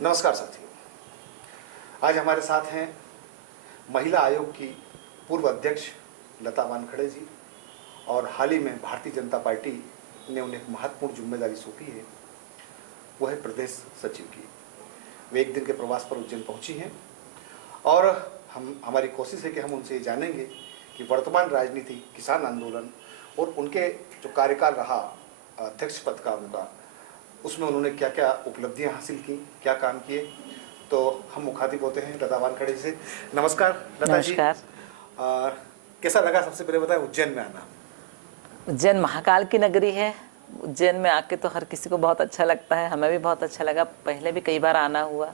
नमस्कार साथियों, आज हमारे साथ हैं महिला आयोग की पूर्व अध्यक्ष लता वानखड़े जी और हाल ही में भारतीय जनता पार्टी ने उन्हें एक महत्वपूर्ण जिम्मेदारी सौंपी है, वो है प्रदेश सचिव की। वे एक दिन के प्रवास पर उज्जैन पहुंची हैं और हमारी कोशिश है कि हम उनसे ये जानेंगे कि वर्तमान राजनीति, किसान आंदोलन और उनके जो कार्यकाल रहा अध्यक्ष पद का उनका, उसमें उन्होंने क्या क्या उपलब्धियां हासिल की, क्या काम किए। तो हम मुखातिब होते हैं लता वानखड़े जी से। नमस्कार लता जी। कैसा लगा, सबसे पहले बताएं, उज्जैन में आना? उज्जैन महाकाल की नगरी है। उज्जैन में आके तो हर किसी को बहुत अच्छा लगता है, हमें भी बहुत अच्छा लगा। पहले भी कई बार आना हुआ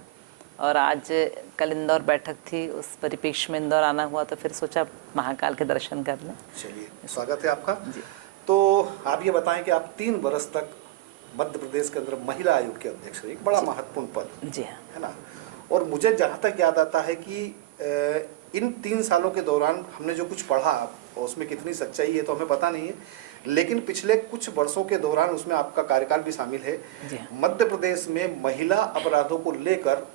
और आज कल इंदौर बैठक थी, उस परिप्रेक्ष्य में इंदौर आना हुआ, तो फिर सोचा महाकाल के दर्शन कर लें। चलिए, स्वागत है आपका जी। तो आप ये बताएं कि आप 3 वर्ष तक मध्य प्रदेश के अंदर महिला आयोग के अध्यक्ष रहे, एक बड़ा महत्वपूर्ण पद जी हाँ, है ना। और मुझे जहाँ तक याद आता है कि इन 3 सालों के दौरान हमने जो कुछ पढ़ा, और उसमें कितनी सच्चाई है तो हमें पता नहीं है, लेकिन पिछले कुछ वर्षों के दौरान उसमें आपका कार्यकाल भी शामिल है। मध्य प्रदेश में महिला अपराधों को लेकर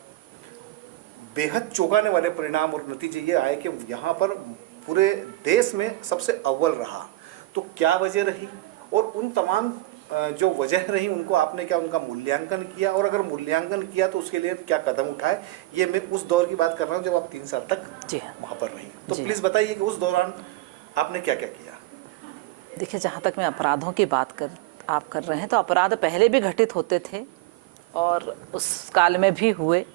बेहद चौंकाने वाले परिणाम और नतीजे ये आए कि यहाँ पर पूरे देश में सबसे अव्वल रहा। तो क्या वजह रही और उन तमाम जो वजह रही उनको आपने क्या उनका मूल्यांकन किया, और अगर मूल्यांकन किया तो उसके लिए क्या कदम उठाए? ये मैं उस दौर की बात कर रहा हूँ जब आप 3 साल तक वहाँ पर रही। तो प्लीज़ बताइए कि उस दौरान आपने क्या क्या किया। देखिए, जहाँ तक मैं अपराधों की बात आप कर रहे हैं, तो अपराध पहले भी घटित होते थे और उस काल में भी हुए,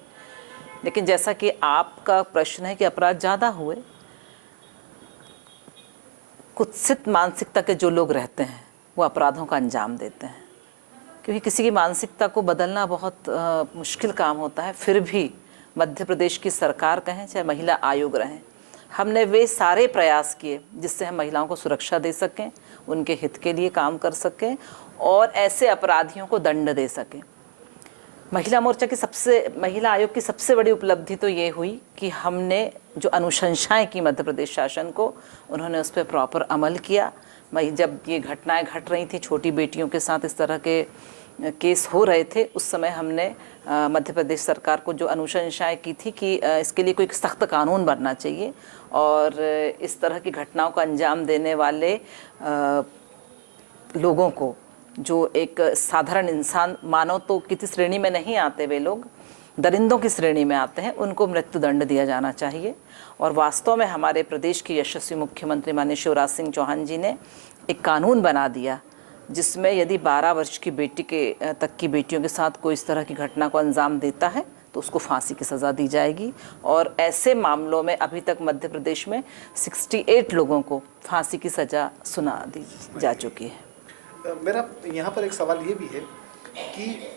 लेकिन जैसा कि आपका प्रश्न है कि अपराध ज़्यादा हुए, कुत्सित मानसिकता के जो लोग रहते हैं वो अपराधों का अंजाम देते हैं, क्योंकि किसी की मानसिकता को बदलना बहुत मुश्किल काम होता है। फिर भी मध्य प्रदेश की सरकार कहें चाहे महिला आयोग रहें, हमने वे सारे प्रयास किए जिससे हम महिलाओं को सुरक्षा दे सकें, उनके हित के लिए काम कर सकें और ऐसे अपराधियों को दंड दे सकें। महिला आयोग की सबसे बड़ी उपलब्धि तो ये हुई कि हमने जो अनुशंसाएं की मध्य प्रदेश शासन को, उन्होंने उस पर प्रॉपर अमल किया। जब ये घटनाएं घट रही थी, छोटी बेटियों के साथ इस तरह के केस हो रहे थे, उस समय हमने मध्य प्रदेश सरकार को जो अनुशंसाएं की थी कि इसके लिए कोई सख्त कानून बनना चाहिए और इस तरह की घटनाओं को अंजाम देने वाले लोगों को, जो एक साधारण इंसान, मानव तो किसी श्रेणी में नहीं आते, वे लोग दरिंदों की श्रेणी में आते हैं, उनको मृत्युदंड दिया जाना चाहिए। और वास्तव में हमारे प्रदेश के यशस्वी मुख्यमंत्री माननीय शिवराज सिंह चौहान जी ने एक कानून बना दिया जिसमें यदि 12 वर्ष की तक की बेटियों के साथ कोई इस तरह की घटना को अंजाम देता है तो उसको फांसी की सज़ा दी जाएगी। और ऐसे मामलों में अभी तक मध्य प्रदेश में 68 लोगों को फांसी की सज़ा सुना दी जा चुकी है। मेरा यहाँ पर एक सवाल ये भी है कि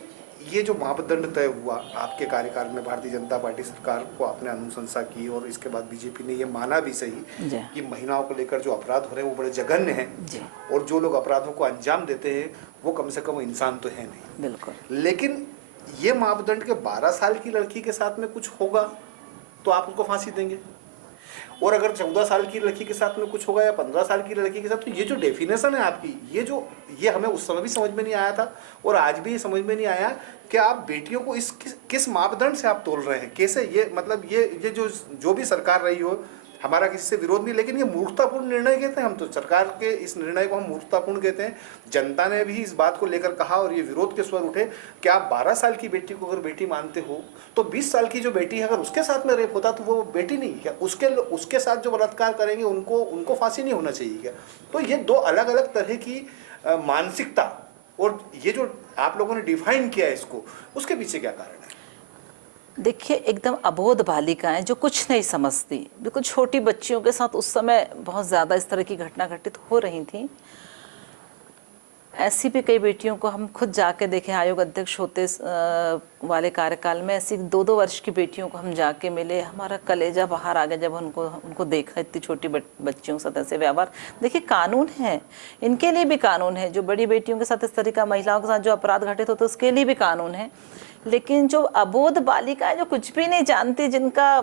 ये जो मापदंड तय हुआ आपके कार्यकाल में, भारतीय जनता पार्टी सरकार को आपने अनुशंसा की और इसके बाद बीजेपी ने ये माना भी सही कि महिलाओं को लेकर जो अपराध हो रहे हैं वो बड़े जघन्य हैं और जो लोग अपराधों को अंजाम देते हैं वो कम से कम इंसान तो है नहीं। बिल्कुल। लेकिन ये मापदंड के 12 साल की लड़की के साथ में कुछ होगा तो आप उसको फांसी देंगे, और अगर 14 साल की लड़की के साथ में कुछ होगा या 15 साल की लड़की के साथ, तो ये जो डेफिनेशन है आपकी, ये हमें उस समय भी समझ में नहीं आया था और आज भी समझ में नहीं आया कि आप बेटियों को इस किस मापदंड से आप तोल रहे हैं, कैसे? ये मतलब ये जो भी सरकार रही हो, हमारा किसी से विरोध नहीं, लेकिन ये मूर्खतापूर्ण निर्णय कहते हैं हम तो, सरकार के इस निर्णय को हम मूर्खतापूर्ण कहते हैं। जनता ने भी इस बात को लेकर कहा और ये विरोध के स्वर उठे कि आप 12 साल की बेटी को अगर बेटी मानते हो तो 20 साल की जो बेटी है अगर उसके साथ में रेप होता तो वो बेटी नहीं है, उसके साथ जो बलात्कार करेंगे उनको फांसी नहीं होना चाहिए क्या? तो ये 2 अलग अलग तरह की मानसिकता, और ये जो आप लोगों ने डिफाइन किया इसको, उसके पीछे क्या कारण है? देखिए, एकदम अबोध बालिकाएं जो कुछ नहीं समझती, बिल्कुल छोटी बच्चियों के साथ उस समय बहुत ज़्यादा इस तरह की घटना घटित हो रही थी। ऐसी भी कई बेटियों को हम खुद जाके देखें, आयोग अध्यक्ष होते वाले कार्यकाल में ऐसी 2-2 वर्ष की बेटियों को हम जाके मिले, हमारा कलेजा बाहर आ गया जब उनको देखा, इतनी छोटी बच्चियों के साथ ऐसे व्यवहार। देखिए, कानून है, इनके लिए भी कानून है, जो बड़ी बेटियों के साथ इस तरह का, महिलाओं के साथ जो अपराध घटित होते उसके लिए भी कानून है। लेकिन जो अबोध बालिकाएं जो कुछ भी नहीं जानती, जिनका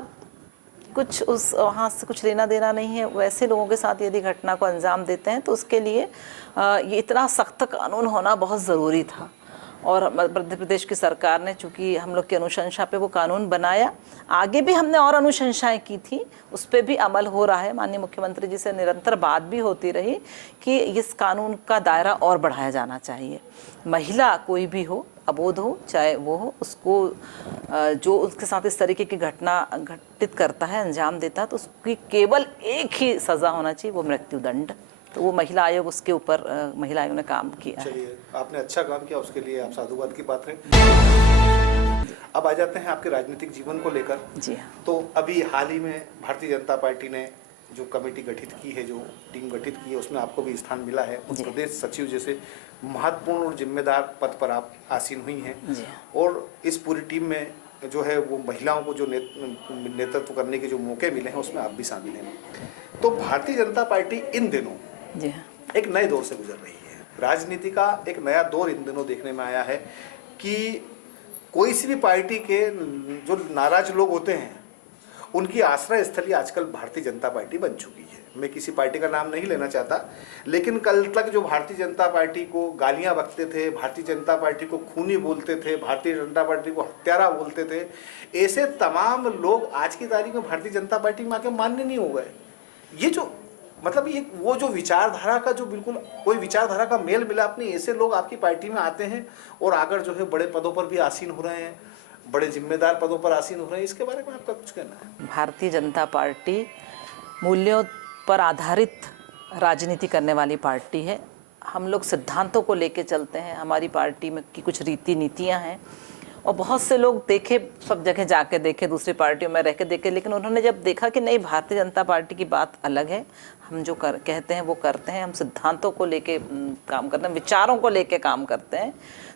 कुछ उस वहाँ से कुछ लेना देना नहीं है, वैसे लोगों के साथ यदि घटना को अंजाम देते हैं तो उसके लिए ये इतना सख्त कानून होना बहुत ज़रूरी था। और मध्य प्रदेश की सरकार ने चूँकि हम लोग की अनुशंसा पे वो कानून बनाया, आगे भी हमने और अनुशंसाएं की थी, उस पर भी अमल हो रहा है। माननीय मुख्यमंत्री जी से निरंतर बात भी होती रही कि इस कानून का दायरा और बढ़ाया जाना चाहिए। महिला कोई भी हो, अबोध हो चाहे वो हो, उसको जो उसके साथ इस तरीके की घटना घटित करता है, अंजाम देता है, तो उसकी केवल एक ही सज़ा होना चाहिए, वो मृत्युदंड। तो वो महिला आयोग उसके ऊपर महिला आयोग ने काम किया है। चलिए, आपने अच्छा काम किया, उसके लिए आप साधुवाद की बात है। अब आ जाते हैं आपके राजनीतिक जीवन को लेकर। जी हाँ। तो अभी हाल ही में भारतीय जनता पार्टी ने जो कमेटी गठित की है, जो टीम गठित की है, उसमें आपको भी स्थान मिला है। प्रदेश सचिव जैसे महत्वपूर्ण और जिम्मेदार पद पर आप आसीन हुई हैं। और इस पूरी टीम में जो है वो महिलाओं को जो नेतृत्व करने के जो मौके मिले हैं, उसमें आप भी शामिल हैं। तो भारतीय जनता पार्टी इन दिनों जी हाँ। एक नए दौर से गुजर रही है। राजनीति का एक नया दौर इन दिनों देखने में आया है कि कोई सी भी पार्टी के जो नाराज लोग होते हैं, उनकी आश्रय स्थली आजकल भारतीय जनता पार्टी बन चुकी है। मैं किसी पार्टी का नाम नहीं लेना चाहता, लेकिन कल तक जो भारतीय जनता पार्टी को गालियां बकते थे, भारतीय जनता पार्टी को खूनी बोलते थे, भारतीय जनता पार्टी को हत्यारा बोलते थे, ऐसे तमाम लोग आज की तारीख में भारतीय जनता पार्टी में आके मान्य नहीं हो गए। ये जो मतलब ये वो जो विचारधारा का जो बिल्कुल कोई विचारधारा का मेल मिलाप नहीं, ऐसे लोग आपकी पार्टी में आते हैं और आकर जो है बड़े पदों पर भी आसीन हो रहे हैं, बड़े जिम्मेदार पदों पर आसीन हो रहे हैं। इसके बारे में आपका कुछ कहना है? भारतीय जनता पार्टी मूल्यों पर आधारित राजनीति करने वाली पार्टी है। हम लोग सिद्धांतों को लेके चलते हैं। हमारी पार्टी में की कुछ रीति नीतियां हैं, और बहुत से लोग देखे, सब जगह जाके देखे, दूसरी पार्टियों में रह के देखे, लेकिन उन्होंने जब देखा कि नहीं, भारतीय जनता पार्टी की बात अलग है, हम जो कहते हैं वो करते हैं, हम सिद्धांतों को लेके काम करते हैं, विचारों को लेके काम करते हैं।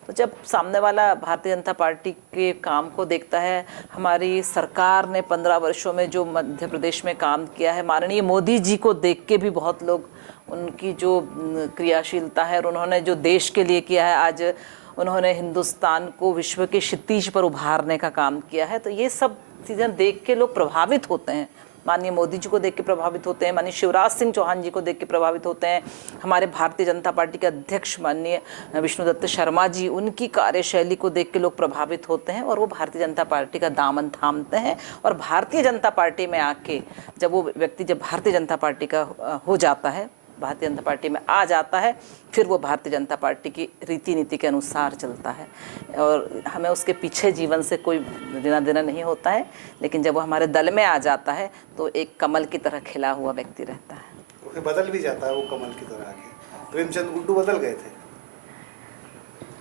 तो जब सामने वाला भारतीय जनता पार्टी के काम को देखता है, हमारी सरकार ने 15 वर्षों में जो मध्य प्रदेश में काम किया है, माननीय मोदी जी को देख के भी बहुत लोग उनकी जो क्रियाशीलता है और उन्होंने जो देश के लिए किया है, आज उन्होंने हिंदुस्तान को विश्व के क्षितिज पर उभारने का काम किया है, तो ये सब चीज़ें देख के लोग प्रभावित होते हैं। माननीय मोदी जी को देख के प्रभावित होते हैं, माननीय शिवराज सिंह चौहान जी को देख के प्रभावित होते हैं, हमारे भारतीय जनता पार्टी के अध्यक्ष माननीय विष्णुदत्त शर्मा जी, उनकी कार्यशैली को देख के लोग प्रभावित होते हैं और वो भारतीय जनता पार्टी का दामन थामते हैं। और भारतीय जनता पार्टी में आके जब वो व्यक्ति जब भारतीय जनता पार्टी का हो जाता है, भारतीय जनता पार्टी में आ जाता है, फिर वो भारतीय जनता पार्टी की रीति नीति के अनुसार चलता है और हमें उसके पीछे जीवन से कोई लेना देना नहीं होता है। लेकिन जब वो हमारे दल में आ जाता है तो एक कमल की तरह खिला हुआ व्यक्ति रहता है। तो बदल भी जाता है वो कमल की तरह आके। प्रेमचंद गुड्डू बदल गए थे,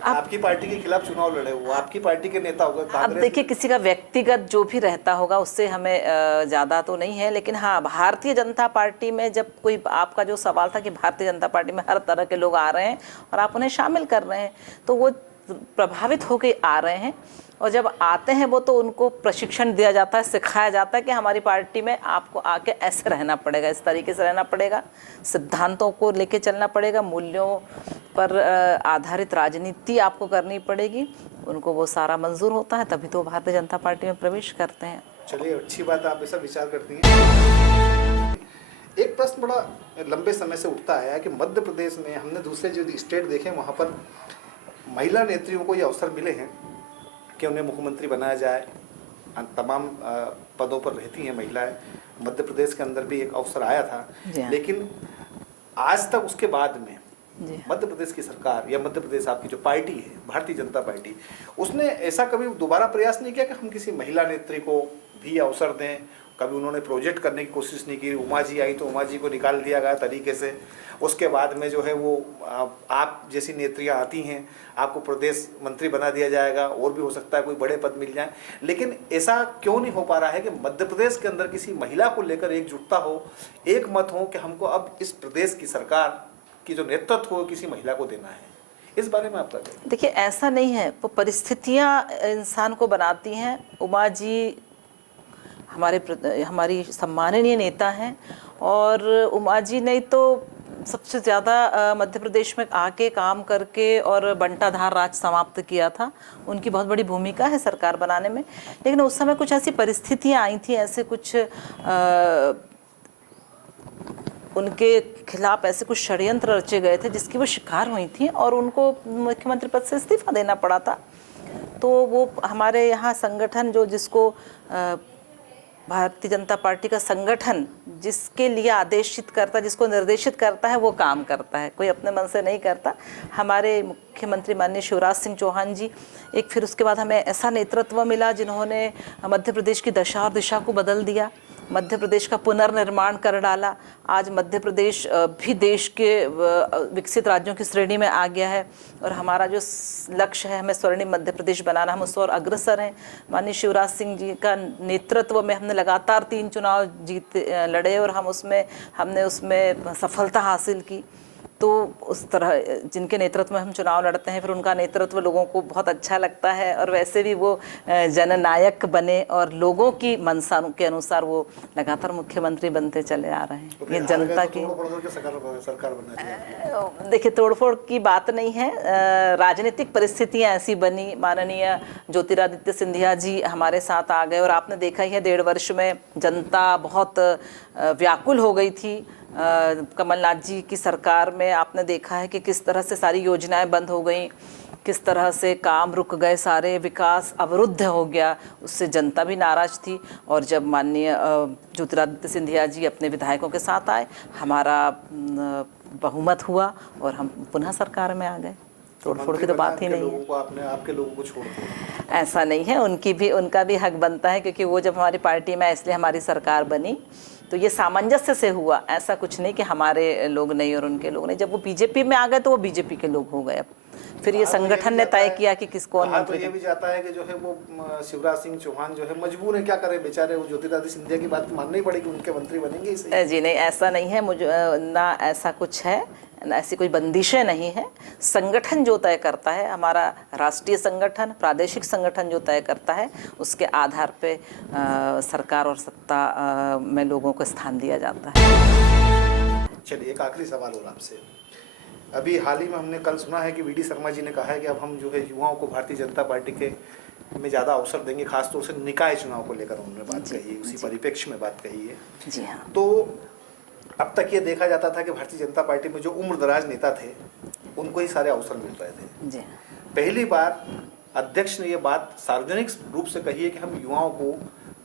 आपकी पार्टी के खिलाफ चुनाव लड़े, वो आपकी पार्टी के नेता हो गए। अब देखिए, किसी का व्यक्तिगत जो भी रहता होगा उससे हमें ज़्यादा तो नहीं है, लेकिन हाँ, भारतीय जनता पार्टी में जब कोई, आपका जो सवाल था कि भारतीय जनता पार्टी में हर तरह के लोग आ रहे हैं और आप उन्हें शामिल कर रहे हैं, तो वो प्रभावित होकर आ रहे हैं। और जब आते हैं वो, तो उनको प्रशिक्षण दिया जाता है, सिखाया जाता है कि हमारी पार्टी में आपको आके ऐसे रहना पड़ेगा, इस तरीके से रहना पड़ेगा, सिद्धांतों को लेके चलना पड़ेगा, मूल्यों पर आधारित राजनीति आपको करनी पड़ेगी। उनको वो सारा मंजूर होता है, तभी तो भारतीय जनता पार्टी में प्रवेश करते हैं। चलिए, अच्छी बात है, आप ऐसा विचार करती हैं। एक प्रश्न बड़ा लंबे समय से उठता आया है कि मध्य प्रदेश में, हमने दूसरे जो स्टेट देखे वहाँ पर महिला नेत्रियों को ये अवसर मिले हैं कि उन्हें मुख्यमंत्री बनाया जाए, तमाम पदों पर रहती हैं महिलाएं। मध्य प्रदेश के अंदर भी एक अवसर आया था, लेकिन आज तक उसके बाद में मध्य प्रदेश की सरकार या मध्य प्रदेश आपकी जो पार्टी है, भारतीय जनता पार्टी, उसने ऐसा कभी दोबारा प्रयास नहीं किया कि हम किसी महिला नेत्री को भी अवसर दें। कभी उन्होंने प्रोजेक्ट करने की कोशिश नहीं की। उमा जी आई तो उमा जी को निकाल दिया गया तरीके से। उसके बाद में जो है वो आप जैसी नेत्रियां आती हैं, आपको प्रदेश मंत्री बना दिया जाएगा, और भी हो सकता है कोई बड़े पद मिल जाए। लेकिन ऐसा क्यों नहीं हो पा रहा है कि मध्य प्रदेश के अंदर किसी महिला को लेकर एकजुटता हो, एक मत हो कि हमको अब इस प्रदेश की सरकार की जो नेतृत्व हो किसी महिला को देना है? इस बारे में आपका क्या? देखिए, ऐसा नहीं है, वो परिस्थितियाँ इंसान को बनाती हैं। उमा जी हमारी सम्माननीय नेता हैं, और उमा जी ने तो सबसे ज़्यादा मध्य प्रदेश में आके काम करके और बंटाधार राज समाप्त किया था। उनकी बहुत बड़ी भूमिका है सरकार बनाने में, लेकिन उस समय कुछ ऐसी परिस्थितियाँ आई थी, ऐसे कुछ उनके खिलाफ ऐसे कुछ षड्यंत्र रचे गए थे जिसकी वो शिकार हुई थी और उनको मुख्यमंत्री पद से इस्तीफा देना पड़ा था। तो वो हमारे यहाँ संगठन जो जिसको भारतीय जनता पार्टी का संगठन जिसके लिए आदेशित करता, जिसको निर्देशित करता है, वो काम करता है, कोई अपने मन से नहीं करता। हमारे मुख्यमंत्री माननीय शिवराज सिंह चौहान जी, एक फिर उसके बाद हमें ऐसा नेतृत्व मिला जिन्होंने मध्य प्रदेश की दशा और दिशा को बदल दिया, मध्य प्रदेश का पुनर्निर्माण कर डाला। आज मध्य प्रदेश भी देश के विकसित राज्यों की श्रेणी में आ गया है और हमारा जो लक्ष्य है, हमें स्वर्णिम मध्य प्रदेश बनाना, हम उस ओर अग्रसर हैं। माननीय शिवराज सिंह जी का नेतृत्व में हमने लगातार 3 चुनाव लड़े और हमने उसमें सफलता हासिल की। तो उस तरह जिनके नेतृत्व में हम चुनाव लड़ते हैं, फिर उनका नेतृत्व लोगों को बहुत अच्छा लगता है और वैसे भी वो जननायक बने और लोगों की मंशा के अनुसार वो लगातार मुख्यमंत्री बनते चले आ रहे हैं। ये जनता की सरकार बनना चाहिए। देखिए, तोड़फोड़ की बात नहीं है, राजनीतिक परिस्थितियां ऐसी बनी। माननीय ज्योतिरादित्य सिंधिया जी हमारे साथ आ गए और आपने देखा ही है 1.5 वर्ष में जनता बहुत व्याकुल हो गई थी। कमलनाथ जी की सरकार में आपने देखा है कि किस तरह से सारी योजनाएं बंद हो गई, किस तरह से काम रुक गए, सारे विकास अवरुद्ध हो गया। उससे जनता भी नाराज थी और जब माननीय ज्योतिरादित्य सिंधिया जी अपने विधायकों के साथ आए, हमारा बहुमत हुआ और हम पुनः सरकार में आ गए। तोड़फोड़ की तो बात ही नहीं है। आपके लोगों को छोड़ दो, ऐसा नहीं है, उनका भी हक बनता है, क्योंकि वो जब हमारी पार्टी में, इसलिए हमारी सरकार बनी। तो ये सामंजस्य से हुआ, ऐसा कुछ नहीं कि हमारे लोग नहीं और उनके लोग नहीं। जब वो बीजेपी में आ गए तो वो बीजेपी के लोग हो गए। अब फिर ये संगठन ने तय किया कि किसको। तो ये भी जाता है कि जो है वो शिवराज सिंह चौहान जो है मजबूर है, क्या करे बेचारे, वो ज्योतिरादित्य सिंधिया की बात माननी पड़ेगी, उनके मंत्री बनेंगे इसे। जी नहीं, ऐसा नहीं है, मुझे ना ऐसा कुछ है, ऐसी कोई बंदिशें नहीं है। संगठन जो तय करता है, हमारा राष्ट्रीय संगठन, प्रादेशिक संगठन जो तय करता है, उसके आधार पे सरकार और सत्ता में लोगों को स्थान दिया जाता है। चलिए, एक आखिरी सवाल और आपसे। अभी हाल ही में हमने कल सुना है कि वी.डी. शर्मा जी ने कहा है कि अब हम जो है युवाओं को भारतीय जनता पार्टी के में ज़्यादा अवसर देंगे, खासतौर से निकाय चुनाव को लेकर उन्होंने बात कही है, उसी परिप्रेक्ष्य में बात कही है। जी हाँ। तो अब तक ये देखा जाता था कि भारतीय जनता पार्टी में जो उम्रदराज नेता थे उनको ही सारे अवसर मिल रहे थे। जी। पहली बार अध्यक्ष ने ये बात सार्वजनिक रूप से कही है कि हम युवाओं को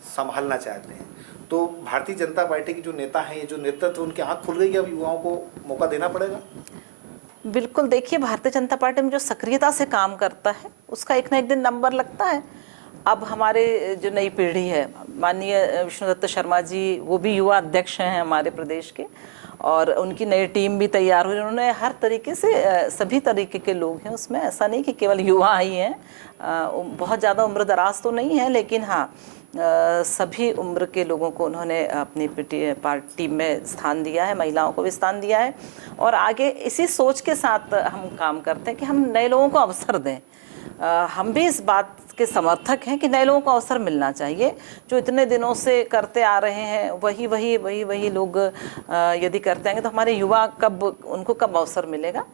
संभालना चाहते हैं। तो भारतीय जनता पार्टी के जो नेता हैं, ये जो नेतृत्व, उनकी आँख खुल गई कि अब युवाओं को मौका देना पड़ेगा। बिल्कुल, देखिए, भारतीय जनता पार्टी में जो सक्रियता से काम करता है उसका एक ना एक दिन नंबर लगता है। अब हमारे जो नई पीढ़ी है, माननीय विष्णुदत्त शर्मा जी, वो भी युवा अध्यक्ष हैं हमारे प्रदेश के और उनकी नई टीम भी तैयार हुई। उन्होंने हर तरीके से, सभी तरीके के लोग हैं उसमें, ऐसा नहीं कि केवल युवा ही हैं। बहुत ज़्यादा उम्र दराज तो नहीं है, लेकिन हाँ, सभी उम्र के लोगों को उन्होंने अपनी पार्टी में स्थान दिया है, महिलाओं को भी स्थान दिया है। और आगे इसी सोच के साथ हम काम करते हैं कि हम नए लोगों को अवसर दें। हम भी इस बात के समर्थक हैं कि नए लोगों को अवसर मिलना चाहिए। जो इतने दिनों से करते आ रहे हैं वही लोग यदि करते हैं तो हमारे युवा उनको कब अवसर मिलेगा।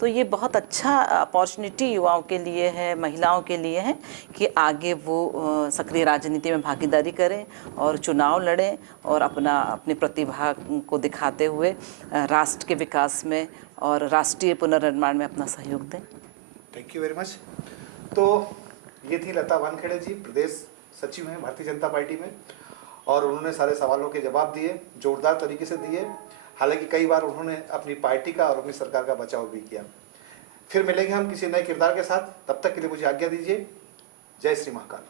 तो ये बहुत अच्छा अपॉर्चुनिटी युवाओं के लिए है, महिलाओं के लिए है कि आगे वो सक्रिय राजनीति में भागीदारी करें और चुनाव लड़ें और अपनी प्रतिभा को दिखाते हुए राष्ट्र के विकास में और राष्ट्रीय पुनर्निर्माण में अपना सहयोग दें। Thank you very much. तो ये थी लता वानखेड़े जी, प्रदेश सचिव हैं भारतीय जनता पार्टी में, और उन्होंने सारे सवालों के जवाब दिए, जोरदार तरीके से दिए। हालांकि कई बार उन्होंने अपनी पार्टी का और अपनी सरकार का बचाव भी किया। फिर मिलेंगे हम किसी नए किरदार के साथ, तब तक के लिए मुझे आज्ञा दीजिए। जय श्री महाकाल।